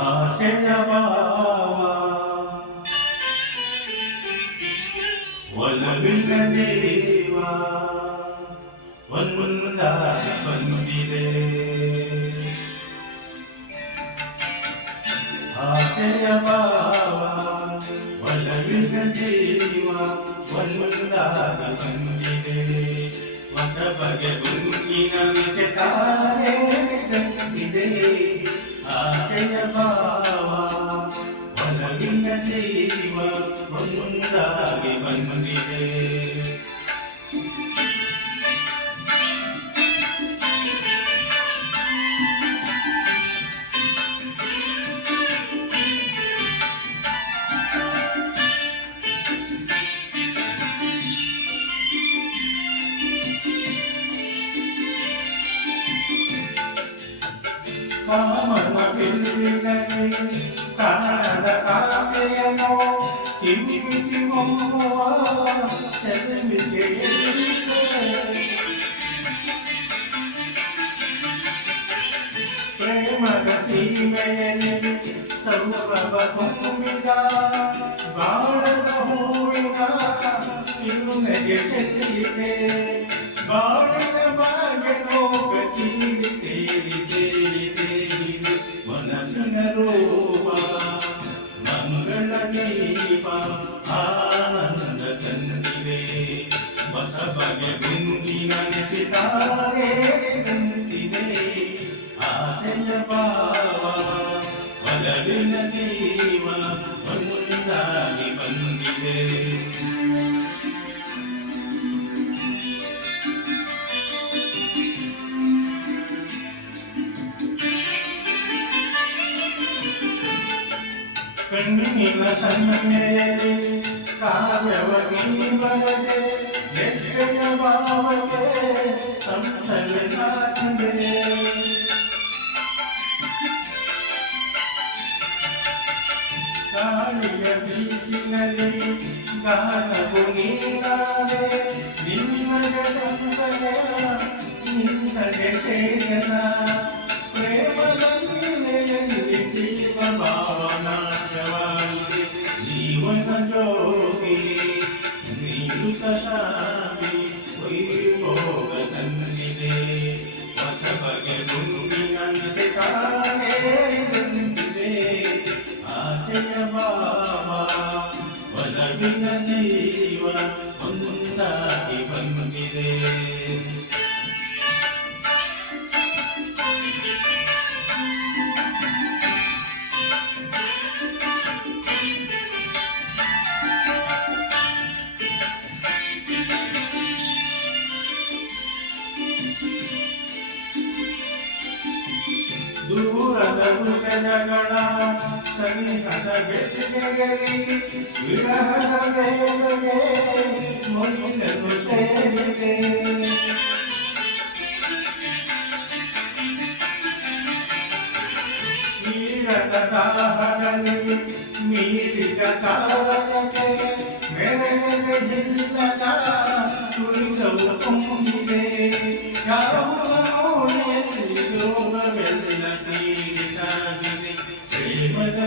ಆಸೆಯ ಭಾವ ಒಲವಿಲ್ಲ ದೇವ ಒಂದಾದ ಬಂದಿದೆ ಆಸೆಯ ಭಾವ ಒಲವಿಲ್ಲ ದೇವ ಒಂದಾದ ಬಂದಿದೆ ಹೊಸ ಬಗೆ ಗುಂಗಿನ 千年吧。మమ పిల్లని కారణ కామేయో కిమి శివమ్మో చదివితే ప్రేమగ సీమయని సర్వ భూమిగా బాడద హూడిగా ఇల్లు నగే చెల్లితే బాడద బాడ ಕಣ್ಣಿನ ಸನ್ನೆಯಲ್ಲಿ ಕಾವ್ಯವನಿ ಬರದೆ ಎಷ್ಟೆಯ ಭಾವಕ್ಕೆ ಸಂಸಲಿದೆ ಗಾಳಿಯ ಬೀಸಿನಲ್ಲಿ ಗಾನವು ನೀರಾದೆ ನಿನ್ನಗೆ ಸಂತಯ ನಿನ್ನಗೆ ಚೇತನ ಸದಾಪಿ ಹೋಗ ನನ್ನಿದೆ ಬಸವಗೆ ಭೂಮಿ ನನ್ನ ಆಸೆಯ ದೂರದ ಹೃದಯಗಳ ಸನಿಹದ ಬೆಸುಗೆಯಲಿ ವಿರಹದ ವೇದನೆ ಮೊಯಿಲನ್ನು ಸೇರಿದೆ ನೀರದ ದಾಹದಲ್ಲಿ ಮೀರಿದ ತಾರಕತೆ ಮೆರೆಯದೆ ಹಿಲ್ಲದ ತುಳಿದವು ತುಂಬಿದೆ ಯಾವ